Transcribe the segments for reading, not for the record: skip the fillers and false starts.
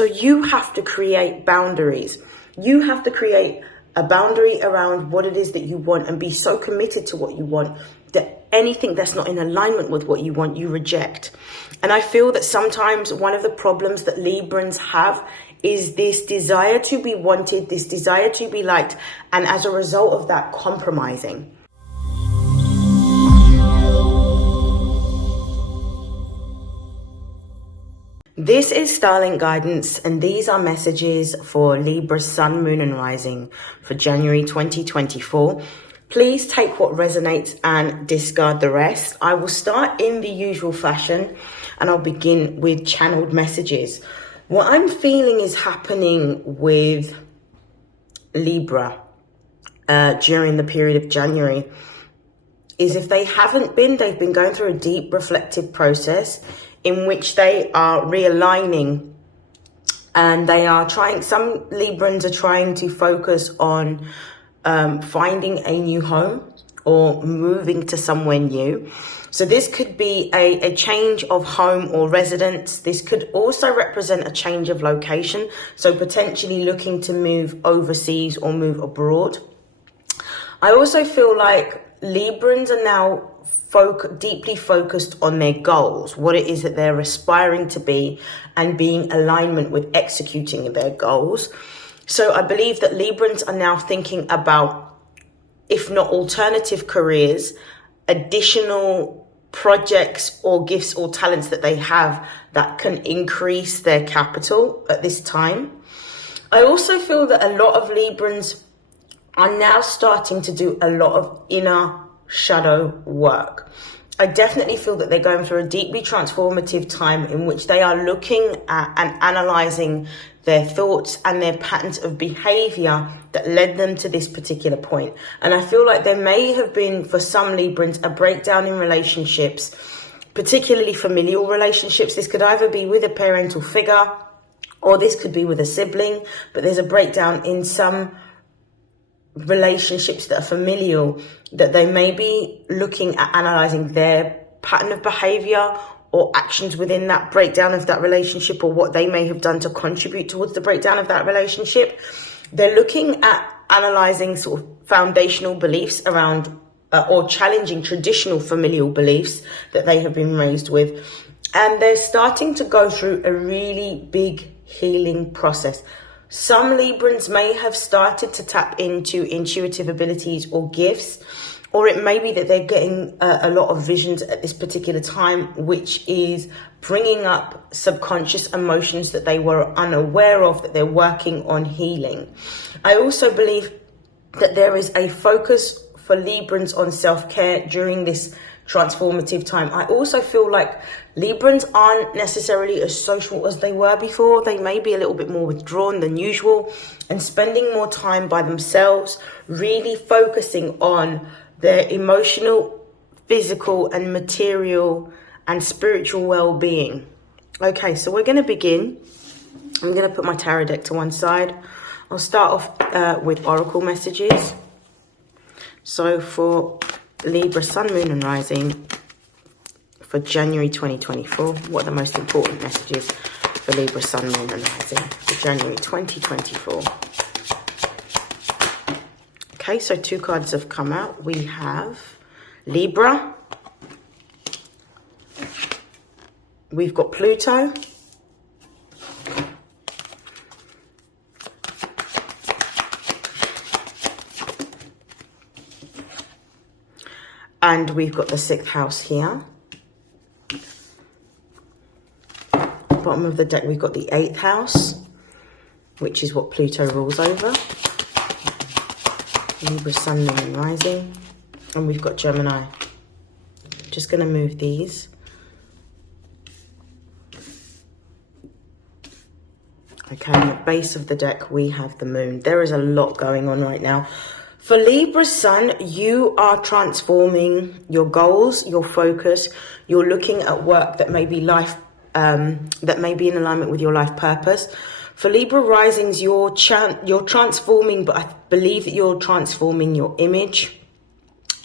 So you have to create boundaries. You have to create a boundary around what it is that you want and be so committed to what you want that anything that's not in alignment with what you want, you reject. And I feel that sometimes one of the problems that Librans have is this desire to be wanted, this desire to be liked, and as a result of that, compromising. This is StarLink guidance, and these are messages for Libra Sun, Moon and Rising for January 2024. Please take what resonates and discard the rest. I will start in the usual fashion and I'll begin with channeled messages. What I'm feeling is happening with Libra during the period of January is if they haven't been, they've been going through a deep reflective process in which they are realigning and they are trying, some Librans are trying to focus on finding a new home or moving to somewhere new. So this could be a change of home or residence. This could also represent a change of location. So potentially looking to move overseas or move abroad. I also feel like Librans are now deeply focused on their goals, what it is that they're aspiring to be, and being alignment with executing their goals. So I believe that Librans are now thinking about, if not alternative careers, additional projects or gifts or talents that they have that can increase their capital at this time. I also feel that a lot of Librans are now starting to do a lot of inner shadow work. I definitely feel that they're going through a deeply transformative time in which they are looking at and analyzing their thoughts and their patterns of behavior that led them to this particular point. And I feel like there may have been, for some Librans, a breakdown in relationships, particularly familial relationships. This could either be with a parental figure or this could be with a sibling, but there's a breakdown in some relationships that are familial, that they may be looking at analyzing their pattern of behavior or actions within that breakdown of that relationship, or what they may have done to contribute towards the breakdown of that relationship. They're looking at analyzing sort of foundational beliefs around or challenging traditional familial beliefs that they have been raised with. And they're starting to go through a really big healing process. Some Librans may have started to tap into intuitive abilities or gifts, or it may be that they're getting a lot of visions at this particular time, which is bringing up subconscious emotions that they were unaware of, that they're working on healing. I also believe that there is a focus for Librans on self-care during this transformative time. I also feel like Librans aren't necessarily as social as they were before. They may be a little bit more withdrawn than usual and spending more time by themselves, really focusing on their emotional, physical and material and spiritual well-being. Okay, so we're going to begin. I'm going to put my tarot deck to one side. I'll start off with oracle messages. So for Libra Sun, Moon and Rising for January 2024, what are the most important messages for Libra Sun, Moon and Rising for January 2024? Okay, so two cards have come out. We have Libra. We've got Pluto. And we've got the 6th house here. Bottom of the deck, we've got the 8th house, which is what Pluto rules over. Libra Sun, Moon and Rising. And we've got Gemini. Just going to move these. Okay, on the base of the deck, we have the Moon. There is a lot going on right now. For Libra Sun, you are transforming your goals, your focus. You're looking at work that may be that may be in alignment with your life purpose. For Libra Risings, you're transforming, but I believe that you're transforming your image.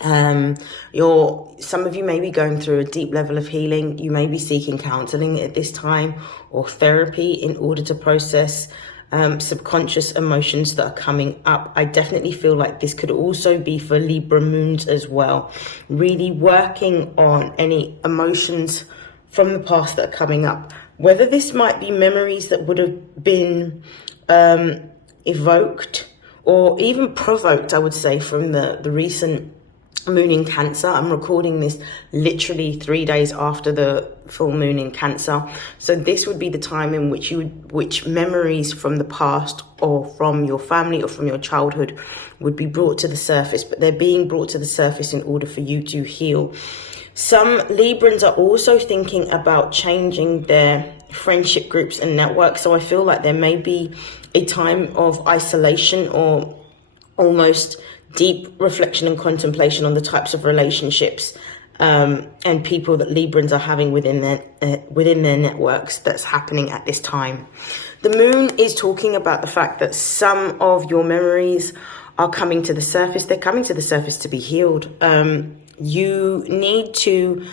Some of you may be going through a deep level of healing. You may be seeking counseling at this time or therapy in order to process subconscious emotions that are coming up. I definitely feel like this could also be for Libra moons as well. Really working on any emotions from the past that are coming up. Whether this might be memories that would have been evoked or even provoked, I would say, from the recent moon in Cancer. I'm recording this literally 3 days after the full moon in Cancer. So this would be the time in which memories from the past or from your family or from your childhood would be brought to the surface, but they're being brought to the surface in order for you to heal. Some Librans are also thinking about changing their friendship groups and networks. So I feel like there may be a time of isolation or almost deep reflection and contemplation on the types of relationships and people that Librans are having within their networks that's happening at this time. The moon is talking about the fact that some of your memories are coming to the surface. They're coming to the surface to be healed. You need to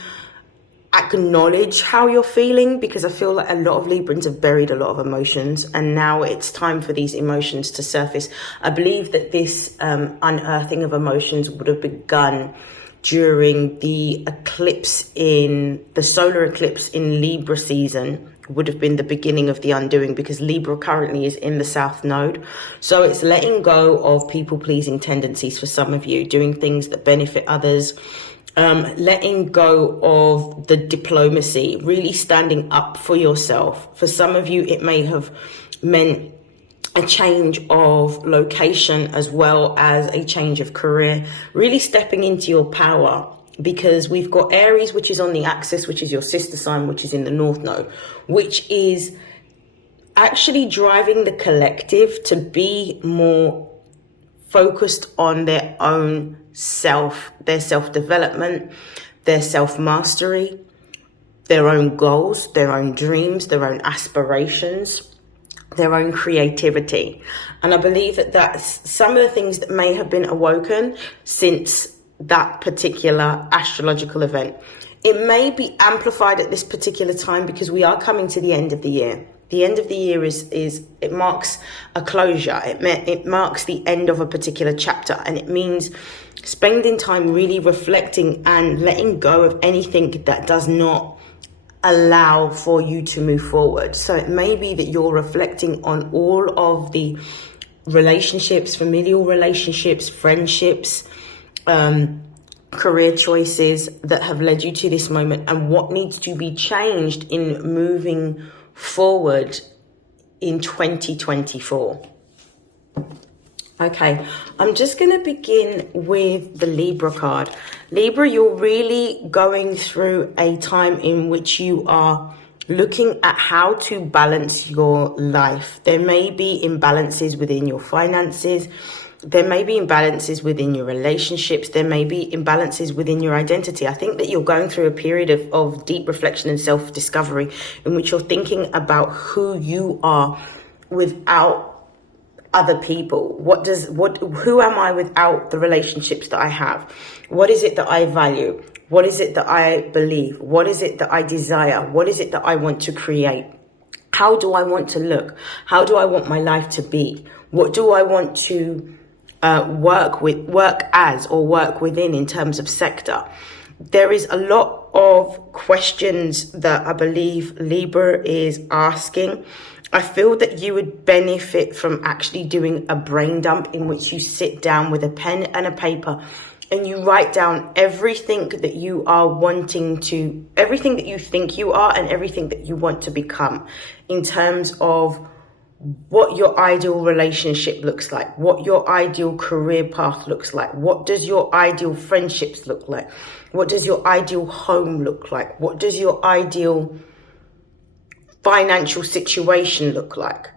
acknowledge how you're feeling, because I feel like a lot of Librans have buried a lot of emotions, and now it's time for these emotions to surface. I believe that this unearthing of emotions would have begun during the solar eclipse in Libra season. Would have been the beginning of the undoing, because Libra currently is in the South Node. So it's letting go of people-pleasing tendencies for some of you, doing things that benefit others, letting go of the diplomacy, really standing up for yourself. For some of you, it may have meant a change of location as well as a change of career, really stepping into your power. Because we've got Aries, which is on the axis, which is your sister sign, which is in the North Node, which is actually driving the collective to be more focused on their own self, their self-development, their self-mastery, their own goals, their own dreams, their own aspirations, their own creativity. And I believe that that's some of the things that may have been awoken since that particular astrological event. It may be amplified at this particular time because we are coming to the end of the year. The end of the year it marks a closure. It marks the end of a particular chapter, and it means spending time really reflecting and letting go of anything that does not allow for you to move forward. So it may be that you're reflecting on all of the relationships, familial relationships, friendships, career choices that have led you to this moment, and what needs to be changed in moving forward in 2024. Okay, I'm just going to begin with the Libra card. Libra, you're really going through a time in which you are looking at how to balance your life. There may be imbalances within your finances. There may be imbalances within your relationships. There may be imbalances within your identity. I think that you're going through a period of deep reflection and self-discovery in which you're thinking about who you are without other people. Who am I without the relationships that I have? What is it that I value? What is it that I believe? What is it that I desire? What is it that I want to create? How do I want to look? How do I want my life to be? What do I want to work within in terms of sector? There is a lot of questions that I believe Libra is asking. I feel that you would benefit from actually doing a brain dump in which you sit down with a pen and a paper and you write down everything that you are everything that you think you are and everything that you want to become, in terms of what your ideal relationship looks like, what your ideal career path looks like, what does your ideal friendships look like, what does your ideal home look like, what does your ideal financial situation look like.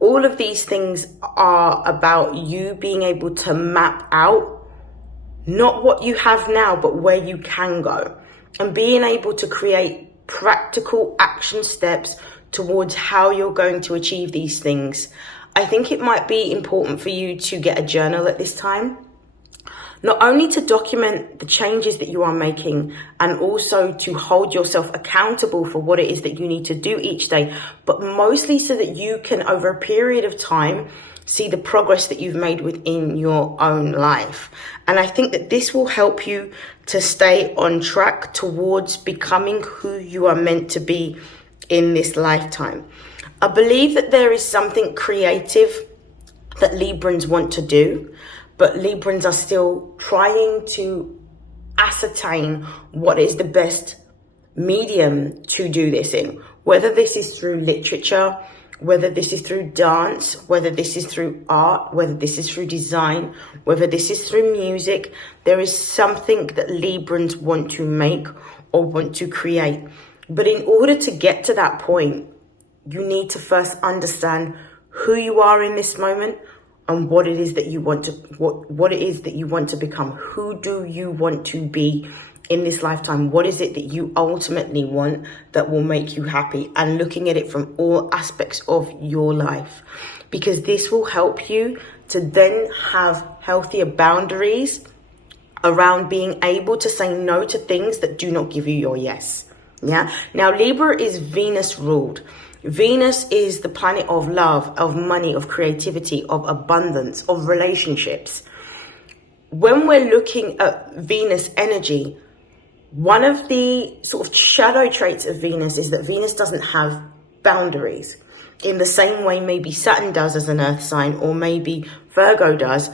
All of these things are about you being able to map out not what you have now, but where you can go, and being able to create practical action steps towards how you're going to achieve these things. I think it might be important for you to get a journal at this time, not only to document the changes that you are making and also to hold yourself accountable for what it is that you need to do each day, but mostly so that you can, over a period of time, see the progress that you've made within your own life. And I think that this will help you to stay on track towards becoming who you are meant to be in this lifetime. I believe that there is something creative that Librans want to do, but Librans are still trying to ascertain what is the best medium to do this in, whether this is through literature, whether this is through dance, whether this is through art, whether this is through design, whether this is through music. There is something that Librans want to make or want to create. But in order to get to that point, you need to first understand who you are in this moment and what it is that you want to, what it is that you want to become. Who do you want to be in this lifetime? What is it that you ultimately want that will make you happy? And looking at it from all aspects of your life, because this will help you to then have healthier boundaries around being able to say no to things that do not give you your yes. Yeah. Now, Libra is Venus ruled. Venus is the planet of love, of money, of creativity, of abundance, of relationships. When we're looking at Venus energy, one of the sort of shadow traits of Venus is that Venus doesn't have boundaries. In the same way maybe Saturn does as an earth sign, or maybe Virgo does,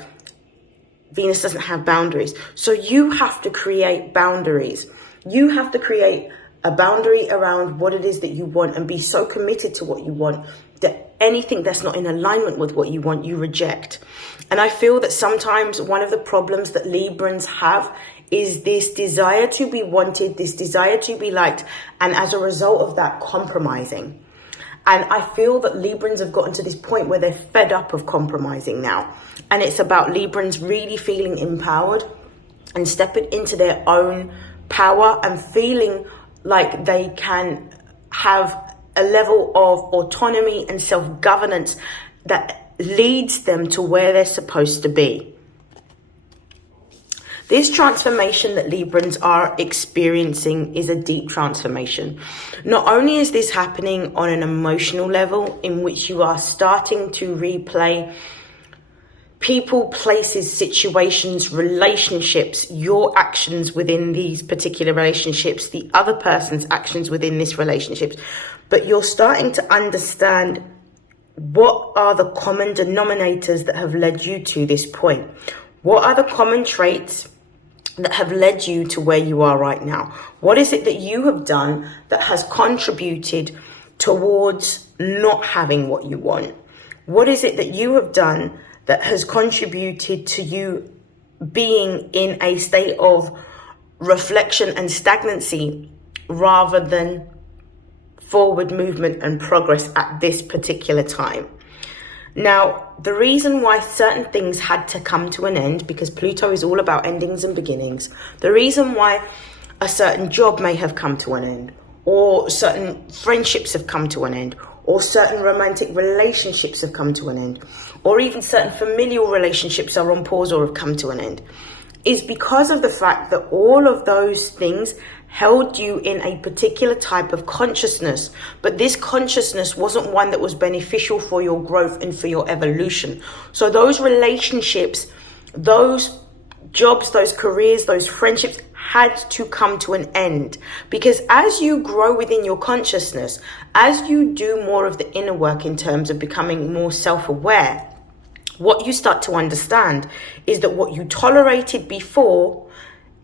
Venus doesn't have boundaries. So you have to create boundaries. You have to create a boundary around what it is that you want and be so committed to what you want that anything that's not in alignment with what you want, you reject. And I feel that sometimes one of the problems that Librans have is this desire to be wanted, this desire to be liked, and as a result of that, compromising. And I feel that Librans have gotten to this point where they're fed up of compromising now. And it's about Librans really feeling empowered and stepping into their own power and feeling like they can have a level of autonomy and self-governance that leads them to where they're supposed to be. This transformation that Librans are experiencing is a deep transformation. Not only is this happening on an emotional level in which you are starting to replay people, places, situations, relationships, your actions within these particular relationships, the other person's actions within this relationship, but you're starting to understand what are the common denominators that have led you to this point. What are the common traits that have led you to where you are right now? What is it that you have done that has contributed towards not having what you want? What is it that you have done that has contributed to you being in a state of reflection and stagnancy rather than forward movement and progress at this particular time? Now, the reason why certain things had to come to an end, because Pluto is all about endings and beginnings, the reason why a certain job may have come to an end, or certain friendships have come to an end, or certain romantic relationships have come to an end, or even certain familial relationships are on pause or have come to an end, is because of the fact that all of those things held you in a particular type of consciousness. But this consciousness wasn't one that was beneficial for your growth and for your evolution. So those relationships, those jobs, those careers, those friendships had to come to an end. Because as you grow within your consciousness, as you do more of the inner work in terms of becoming more self-aware, what you start to understand is that what you tolerated before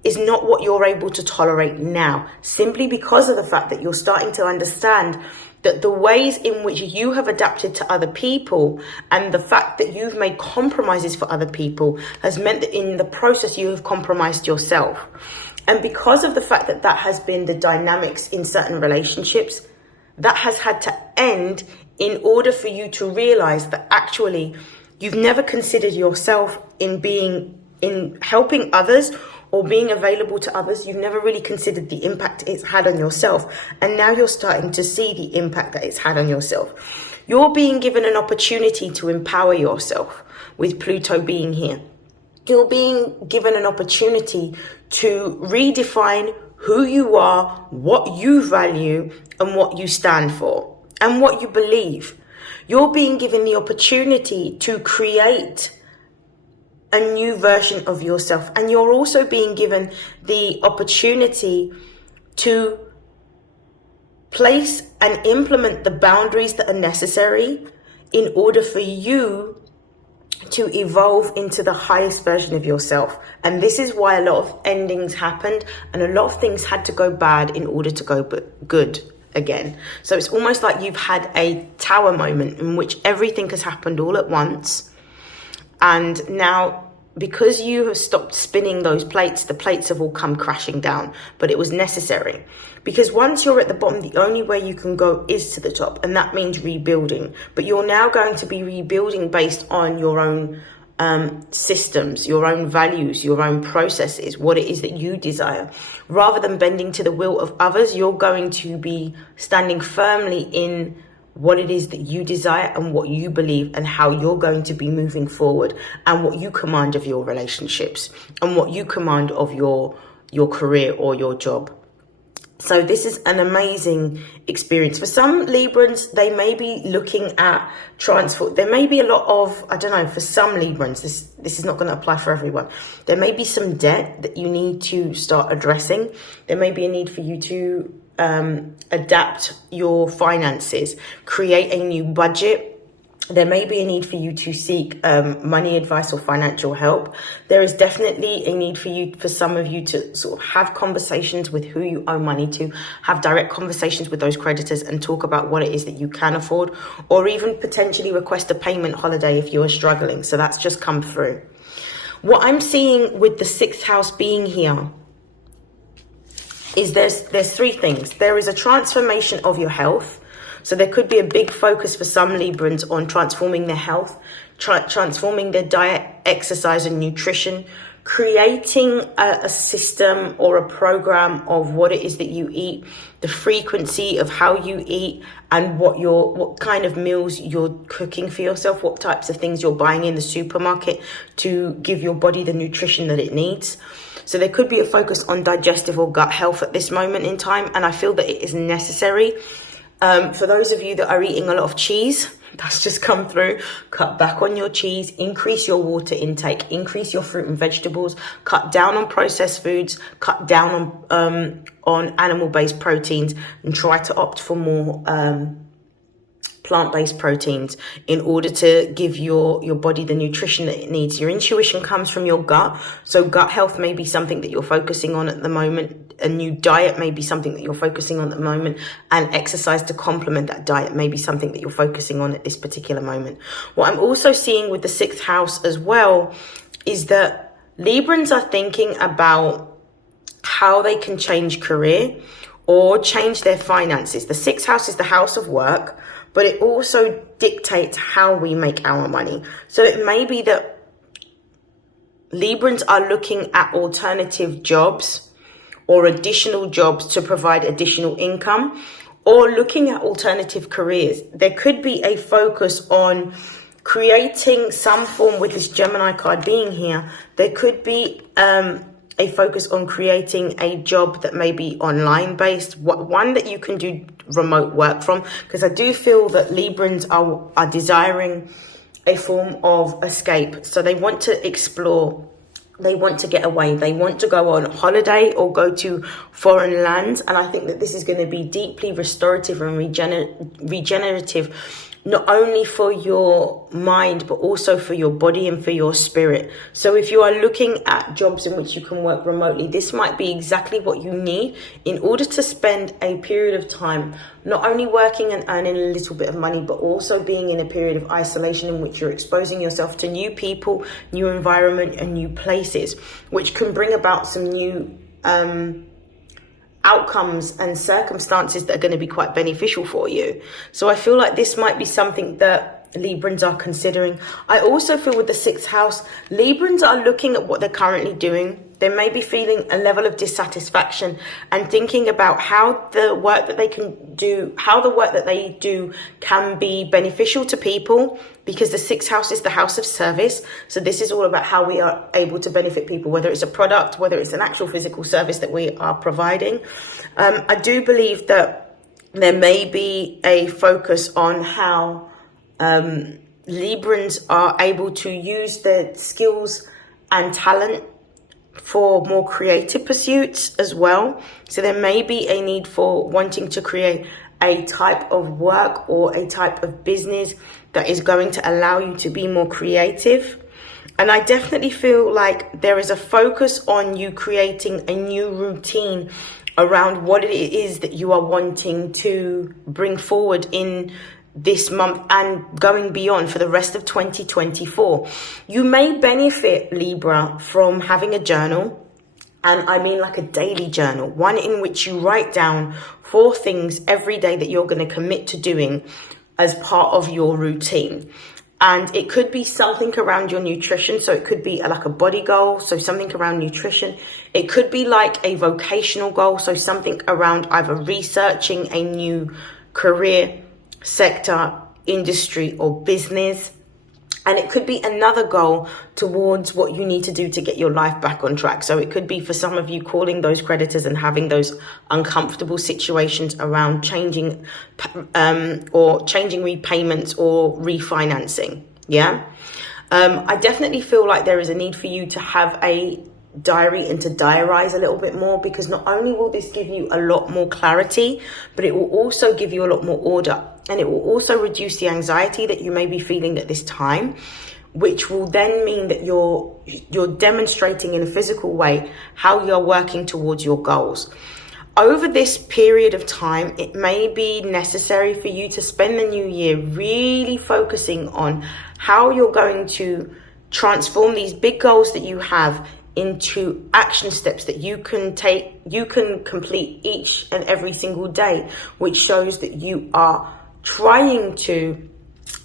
is not what you're able to tolerate now, simply because of the fact that you're starting to understand that the ways in which you have adapted to other people and the fact that you've made compromises for other people has meant that in the process you have compromised yourself. And because of the fact that that has been the dynamics in certain relationships, that has had to end in order for you to realize that actually you've never considered yourself in helping others or being available to others. You've never really considered the impact it's had on yourself. And now you're starting to see the impact that it's had on yourself. You're being given an opportunity to empower yourself with Pluto being here. You're being given an opportunity to redefine who you are, what you value, and what you stand for, and what you believe. You're being given the opportunity to create a new version of yourself. And you're also being given the opportunity to place and implement the boundaries that are necessary in order for you to evolve into the highest version of yourself. And this is why a lot of endings happened, and a lot of things had to go bad in order to go good again. So it's almost like you've had a tower moment in which everything has happened all at once, and now because you have stopped spinning those plates, the plates have all come crashing down. But it was necessary, because once you're at the bottom, the only way you can go is to the top, and that means rebuilding. But you're now going to be rebuilding based on your own systems, your own values, your own processes, what it is that you desire. Rather than bending to the will of others, you're going to be standing firmly in what it is that you desire and what you believe, and how you're going to be moving forward, and what you command of your relationships, and what you command of your career or your job. So this is an amazing experience. For some Librans, they may be looking at transform. There may be a lot of, I don't know, for some Librans, this is not going to apply for everyone. There may be some debt that you need to start addressing. There may be a need for you to adapt your finances, create a new budget. There may be a need for you to seek money advice or financial help. There is definitely a need for some of you to sort of have conversations with who you owe money to, have direct conversations with those creditors and talk about what it is that you can afford, or even potentially request a payment holiday if you are struggling. So that's just come through. What I'm seeing with the 6th house being here is there's 3 things. There is a transformation of your health. So there could be a big focus for some Librans on transforming their health, transforming their diet, exercise and nutrition, creating a system or a program of what it is that you eat, the frequency of how you eat, and what kind of meals you're cooking for yourself, what types of things you're buying in the supermarket to give your body the nutrition that it needs. So there could be a focus on digestive or gut health at this moment in time, and I feel that it is necessary. For those of you that are eating a lot of cheese, that's just come through. Cut back on your cheese, increase your water intake, increase your fruit and vegetables, cut down on processed foods, cut down on animal-based proteins, and try to opt for more plant-based proteins in order to give your body the nutrition that it needs. Your intuition comes from your gut. So gut health may be something that you're focusing on at the moment. A new diet may be something that you're focusing on at the moment. And exercise to complement that diet may be something that you're focusing on at this particular moment. What I'm also seeing with the 6th house as well is that Librans are thinking about how they can change career or change their finances. The 6th house is the house of work, but it also dictates how we make our money. So it may be that Librans are looking at alternative jobs or additional jobs to provide additional income, or looking at alternative careers. There could be a focus on creating some form, with this Gemini card being here, there could be a focus on creating a job that may be online based, one that you can do remote work from, because I do feel that Librans are desiring a form of escape. So they want to explore, they want to get away, they want to go on holiday or go to foreign lands. And I think that this is going to be deeply restorative and regenerative, not only for your mind, but also for your body and for your spirit. So if you are looking at jobs in which you can work remotely, this might be exactly what you need in order to spend a period of time not only working and earning a little bit of money, but also being in a period of isolation in which you're exposing yourself to new people, new environment, and new places, which can bring about some new outcomes and circumstances that are going to be quite beneficial for you. So I feel like this might be something that Librans are considering. I also feel with the 6th house, Librans are looking at what they're currently doing. They may be feeling a level of dissatisfaction and thinking about how the work that they do can be beneficial to people, because the sixth house is the house of service. So this is all about how we are able to benefit people, whether it's a product, whether it's an actual physical service that we are providing. I do believe that there may be a focus on how Librans are able to use their skills and talent for more creative pursuits as well. So there may be a need for wanting to create a type of work or a type of business that is going to allow you to be more creative. And I definitely feel like there is a focus on you creating a new routine around what it is that you are wanting to bring forward in this month and going beyond for the rest of 2024. You may benefit, Libra, from having a journal, and I mean like a daily journal, one in which you write down 4 things every day that you're going to commit to doing as part of your routine. And it could be something around your nutrition. So it could be like a body goal, so something around nutrition. It could be like a vocational goal, so something around either researching a new career, sector, industry, or business. And it could be another goal towards what you need to do to get your life back on track. So it could be for some of you calling those creditors and having those uncomfortable situations around changing repayments or refinancing. Yeah. I definitely feel like there is a need for you to have a diary and to diarize a little bit more, because not only will this give you a lot more clarity, but it will also give you a lot more order, and it will also reduce the anxiety that you may be feeling at this time, which will then mean that you're demonstrating in a physical way how you're working towards your goals. Over this period of time, it may be necessary for you to spend the new year really focusing on how you're going to transform these big goals that you have into action steps that you can complete each and every single day, which shows that you are trying to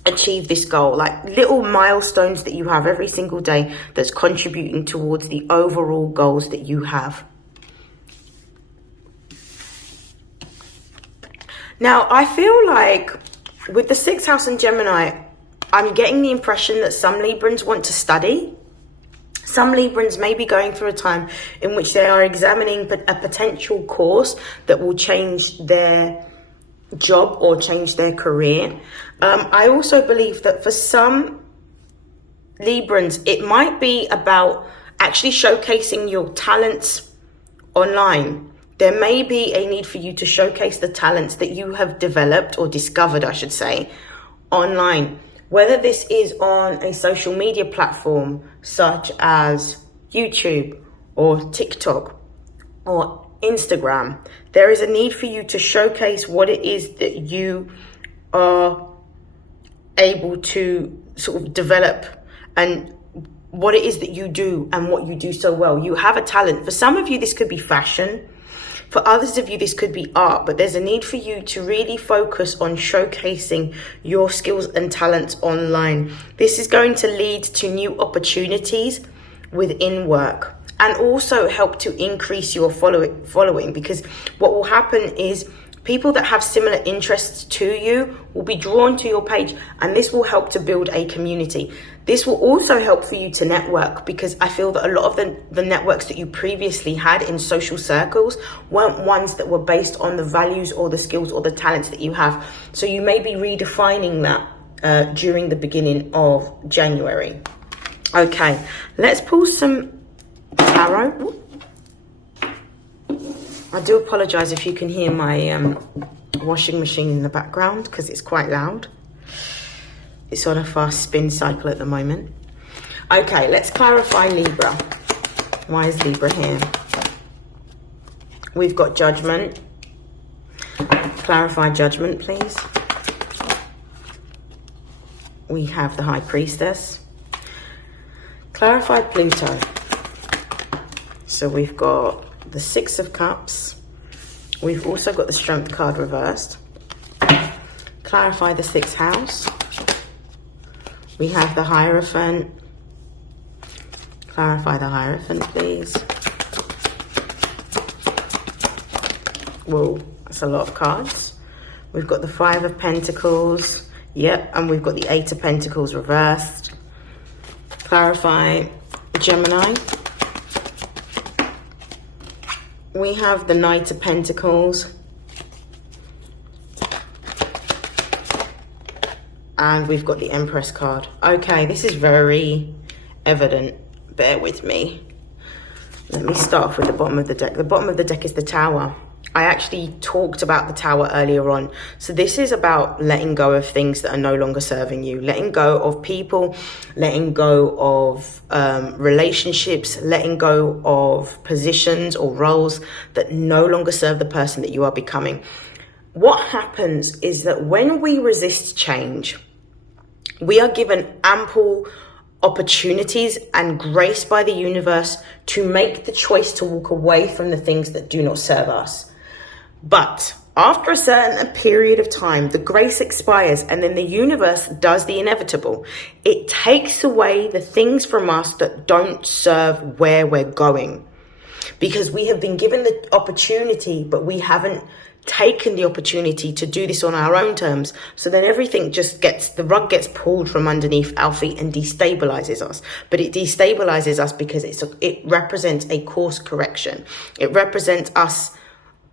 achieve this goal, like little milestones that you have every single day that's contributing towards the overall goals that you have. Now, I feel like with the 6th house and Gemini, I'm getting the impression that some Librans want to study. Some Librans may be going through a time in which they are examining a potential course that will change their job or change their career. I also believe that for some Librans, it might be about actually showcasing your talents online. There may be a need for you to showcase the talents that you have developed, or discovered, I should say, online. Whether this is on a social media platform such as YouTube or TikTok or Instagram, there is a need for you to showcase what it is that you are able to sort of develop, and what it is that you do and what you do so well. You have a talent. For some of you, this could be fashion. For others of you, this could be art, but there's a need for you to really focus on showcasing your skills and talents online. This is going to lead to new opportunities within work, and also help to increase your following, because what will happen is people that have similar interests to you will be drawn to your page, and this will help to build a community. This will also help for you to network, because I feel that a lot of the networks that you previously had in social circles weren't ones that were based on the values or the skills or the talents that you have. So you may be redefining that during the beginning of January. Okay, let's pull some tarot. I do apologize if you can hear my washing machine in the background, because it's quite loud. It's on a fast spin cycle at the moment. Okay, let's clarify Libra. Why is Libra here? We've got Judgment. Clarify Judgment, please. We have the High Priestess. Clarify Pluto. So we've got the 6 of Cups. We've also got the Strength card reversed. Clarify the 6th house. We have the Hierophant. Clarify the Hierophant, please. Whoa, that's a lot of cards. We've got the Five of Pentacles. Yep, and we've got the Eight of Pentacles reversed. Clarify, Gemini. We have the Knight of Pentacles. And we've got the Empress card. Okay, this is very evident. Bear with me. Let me start off with the bottom of the deck. The bottom of the deck is the Tower. I actually talked about the Tower earlier on. So this is about letting go of things that are no longer serving you. Letting go of people, letting go of relationships, letting go of positions or roles that no longer serve the person that you are becoming. What happens is that when we resist change, we are given ample opportunities and grace by the universe to make the choice to walk away from the things that do not serve us. But after a certain period of time, the grace expires and then the universe does the inevitable. It takes away the things from us that don't serve where we're going. Because we have been given the opportunity, but we haven't taken the opportunity to do this on our own terms. So then everything just the rug gets pulled from underneath our feet and destabilizes us. But it destabilizes us because it represents a course correction. It represents us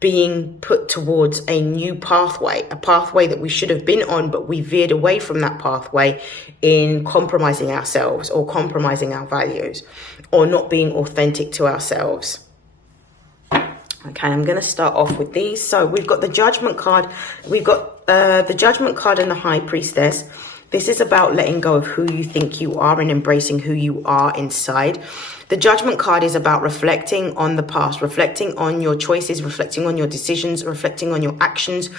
being put towards a new pathway, a pathway that we should have been on, but we veered away from that pathway in compromising ourselves or compromising our values or not being authentic to ourselves. Okay, I'm going to start off with these. So we've got the Judgment card. We've got the Judgment card and the High Priestess. This is about letting go of who you think you are and embracing who you are inside. The Judgment card is about reflecting on the past, reflecting on your choices, reflecting on your decisions, reflecting on your actions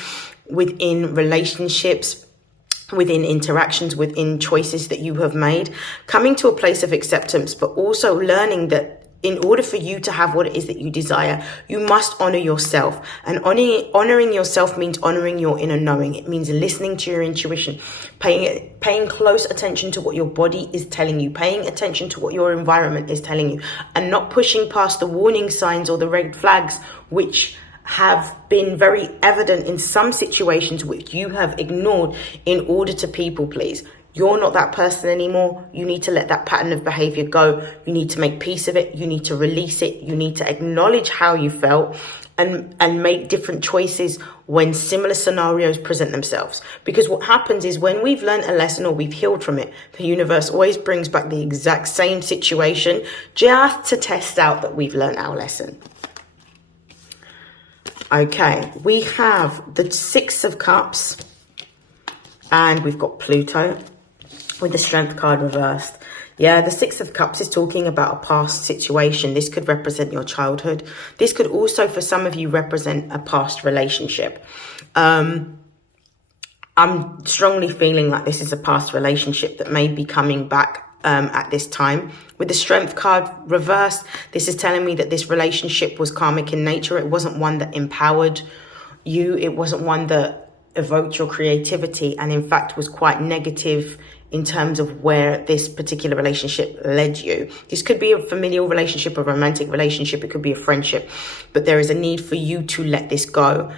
within relationships, within interactions, within choices that you have made, coming to a place of acceptance, but also learning that in order for you to have what it is that you desire, you must honor yourself. And honoring yourself means honoring your inner knowing. It means listening to your intuition, paying close attention to what your body is telling you, paying attention to what your environment is telling you, and not pushing past the warning signs or the red flags, which have been very evident in some situations which you have ignored in order to people please. You're not that person anymore. You need to let that pattern of behavior go. You need to make peace of it. You need to release it. You need to acknowledge how you felt and make different choices when similar scenarios present themselves. Because what happens is when we've learned a lesson or we've healed from it, the universe always brings back the exact same situation just to test out that we've learned our lesson. Okay, we have the Six of Cups and we've got Pluto with the Strength card reversed. Yeah, the Six of Cups is talking about a past situation. This could represent your childhood. This could also, for some of you, represent a past relationship. I'm strongly feeling like this is a past relationship that may be coming back at this time. With the Strength card reversed, this is telling me that this relationship was karmic in nature. It wasn't one that empowered you. It wasn't one that evoked your creativity, and in fact was quite negative in terms of where this particular relationship led you. This could be a familial relationship, a romantic relationship, it could be a friendship, but there is a need for you to let this go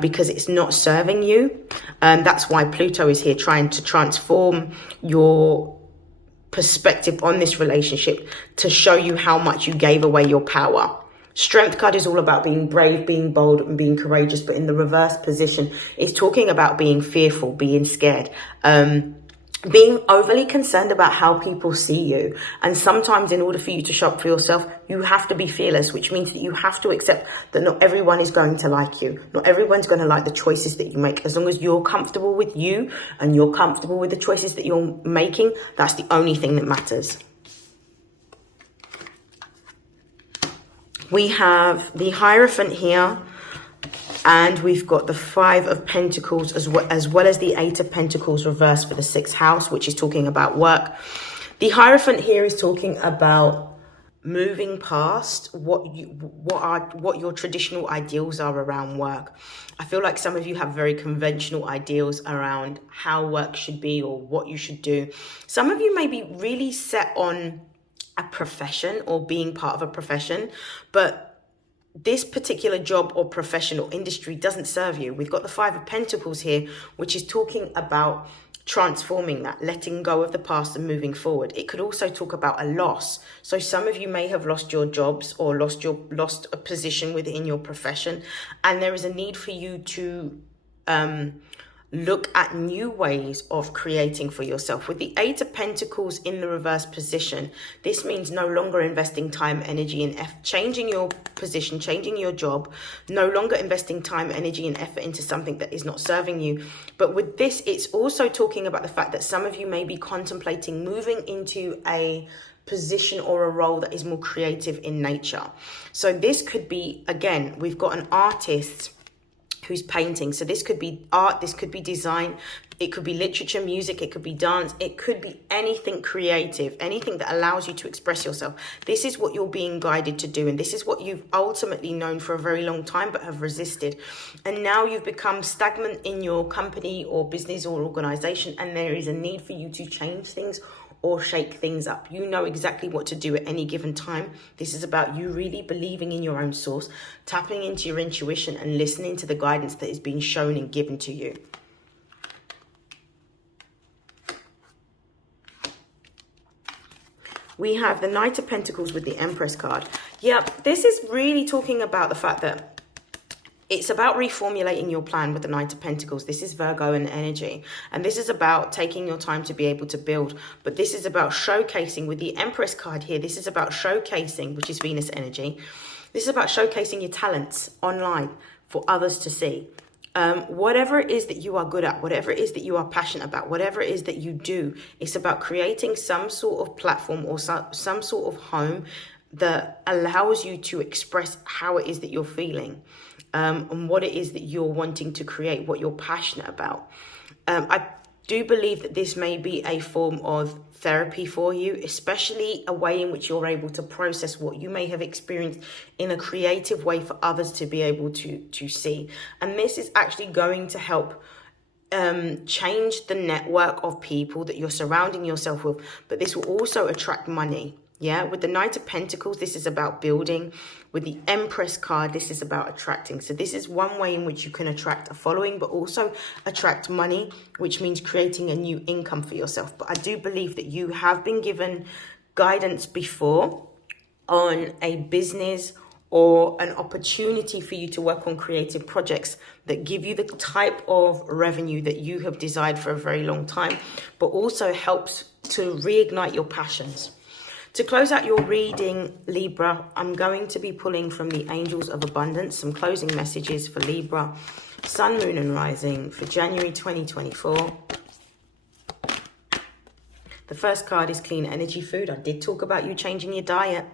because it's not serving you. That's why Pluto is here, trying to transform your perspective on this relationship to show you how much you gave away your power. Strength card is all about being brave, being bold, and being courageous, but in the reverse position, it's talking about being fearful, being scared, being overly concerned about how people see you. And sometimes in order for you to show up for yourself, you have to be fearless, which means that you have to accept that not everyone is going to like you. Not everyone's going to like the choices that you make. As long as you're comfortable with you and you're comfortable with the choices that you're making, that's the only thing that matters. We have the Hierophant here, and we've got the Five of Pentacles as well as the Eight of Pentacles reversed for the sixth house, which is talking about work. The Hierophant here is talking about moving past what your traditional ideals are around work. I feel like some of you have very conventional ideals around how work should be or what you should do. Some of you may be really set on a profession or being part of a profession, but this particular job or profession or industry doesn't serve you. We've got the Five of Pentacles here, which is talking about transforming that, letting go of the past and moving forward. It could also talk about a loss. So some of you may have lost your jobs or lost a position within your profession, and there is a need for you to look at new ways of creating for yourself. With the Eight of Pentacles in the reverse position, this means no longer investing time, energy, and effort, changing your position, changing your job, no longer investing time, energy, and effort into something that is not serving you. But with this, it's also talking about the fact that some of you may be contemplating moving into a position or a role that is more creative in nature. So this could be, again, we've got an artist who's painting. So this could be art, this could be design, it could be literature, music, it could be dance, it could be anything creative, anything that allows you to express yourself. This is what you're being guided to do, and this is what you've ultimately known for a very long time but have resisted. And now you've become stagnant in your company or business or organization, and there is a need for you to change things or shake things up. You know exactly what to do at any given time. This is about you really believing in your own source, tapping into your intuition and listening to the guidance that is being shown and given to you. We have the Knight of Pentacles with the Empress card. Yep, this is really talking about the fact that it's about reformulating your plan with the Knight of Pentacles. This is Virgo and energy. And this is about taking your time to be able to build. But this is about showcasing with the Empress card here. This is about showcasing, which is Venus energy. This is about showcasing your talents online for others to see. Whatever it is that you are good at, whatever it is that you are passionate about, whatever it is that you do, it's about creating some sort of platform or some sort of home that allows you to express how it is that you're feeling. And what it is that you're wanting to create, what you're passionate about. I do believe that this may be a form of therapy for you, especially a way in which you're able to process what you may have experienced in a creative way for others to be able to see. And this is actually going to help change the network of people that you're surrounding yourself with, but this will also attract money. Yeah, with the Knight of Pentacles, this is about building. With the Empress card, this is about attracting. So this is one way in which you can attract a following, but also attract money, which means creating a new income for yourself. But I do believe that you have been given guidance before on a business or an opportunity for you to work on creative projects that give you the type of revenue that you have desired for a very long time, but also helps to reignite your passions. To close out your reading, Libra, I'm going to be pulling from the Angels of Abundance, some closing messages for Libra, Sun, Moon and Rising for January 2024. The first card is Clean Energy Food. I did talk about you changing your diet.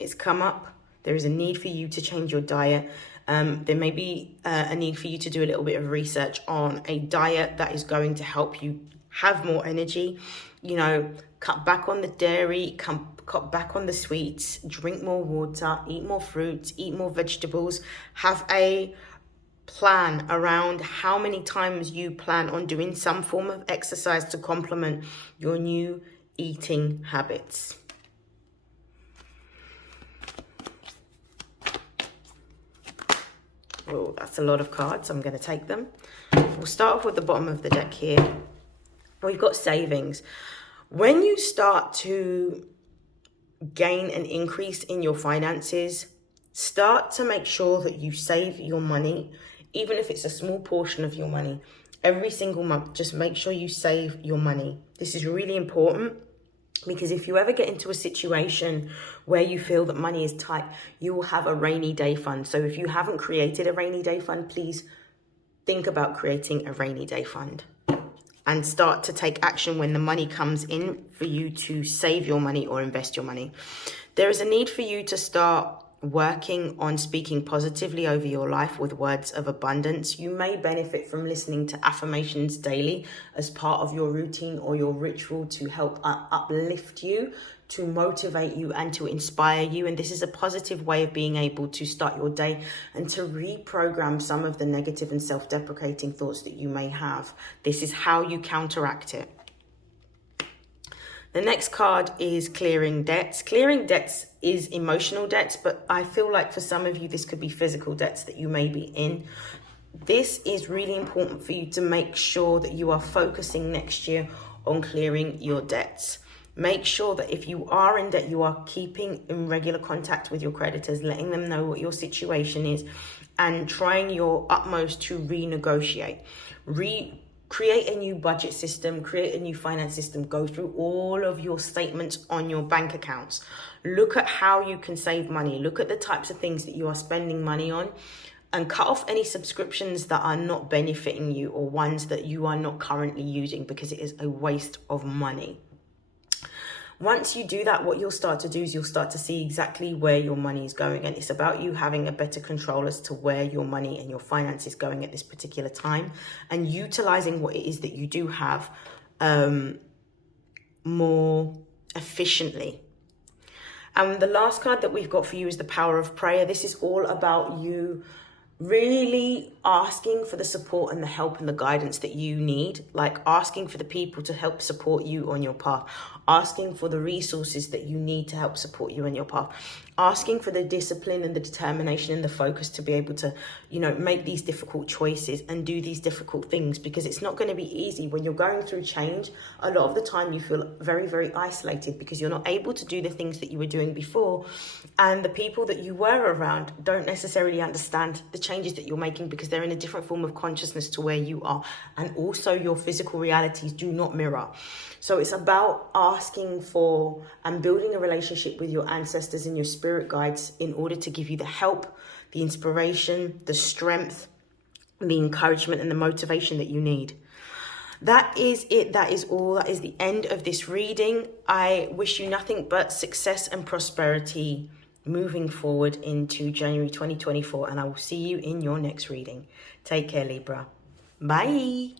It's come up. There is a need for you to change your diet. There may be a need for you to do a little bit of research on a diet that is going to help you have more energy. You know, cut back on the dairy, cut back on the sweets, drink more water, eat more fruits, eat more vegetables. Have a plan around how many times you plan on doing some form of exercise to complement your new eating habits. Oh, that's a lot of cards. I'm going to take them. We'll start off with the bottom of the deck here. We've got savings. When you start to gain an increase in your finances, start to make sure that you save your money, even if it's a small portion of your money. Every single month, just make sure you save your money. This is really important because if you ever get into a situation where you feel that money is tight, you will have a rainy day fund. So if you haven't created a rainy day fund, please think about creating a rainy day fund. And start to take action when the money comes in for you to save your money or invest your money. There is a need for you to start working on speaking positively over your life with words of abundance. You may benefit from listening to affirmations daily as part of your routine or your ritual to help uplift you, to motivate you and to inspire you. And this is a positive way of being able to start your day and to reprogram some of the negative and self-deprecating thoughts that you may have. This is how you counteract it. The next card is clearing debts. Clearing debts is emotional debts, but I feel like for some of you, this could be physical debts that you may be in. This is really important for you to make sure that you are focusing next year on clearing your debts. Make sure that if you are in debt, you are keeping in regular contact with your creditors, letting them know what your situation is, and trying your utmost to renegotiate. Create a new budget system, create a new finance system, go through all of your statements on your bank accounts. Look at how you can save money. Look at the types of things that you are spending money on, and cut off any subscriptions that are not benefiting you or ones that you are not currently using, because it is a waste of money. Once you do that, what you'll start to do is you'll start to see exactly where your money is going. And it's about you having a better control as to where your money and your finance is going at this particular time, and utilizing what it is that you do have more efficiently. And the last card that we've got for you is the power of prayer. This is all about you really asking for the support and the help and the guidance that you need, like asking for the people to help support you on your path, asking for the resources that you need to help support you on your path, asking for the discipline and the determination and the focus to be able to, make these difficult choices and do these difficult things, because it's not going to be easy. When you're going through change, a lot of the time you feel very, very isolated because you're not able to do the things that you were doing before, and the people that you were around don't necessarily understand the changes that you're making because they're in a different form of consciousness to where you are, and also your physical realities do not mirror. So it's about asking for and building a relationship with your ancestors and your spirit guides in order to give you the help, the inspiration, the strength, the encouragement and the motivation that you need. That is it. That is all. That is the end of this reading. I wish you nothing but success and prosperity moving forward into January 2024, and I will see you in your next reading. Take care, Libra. Bye.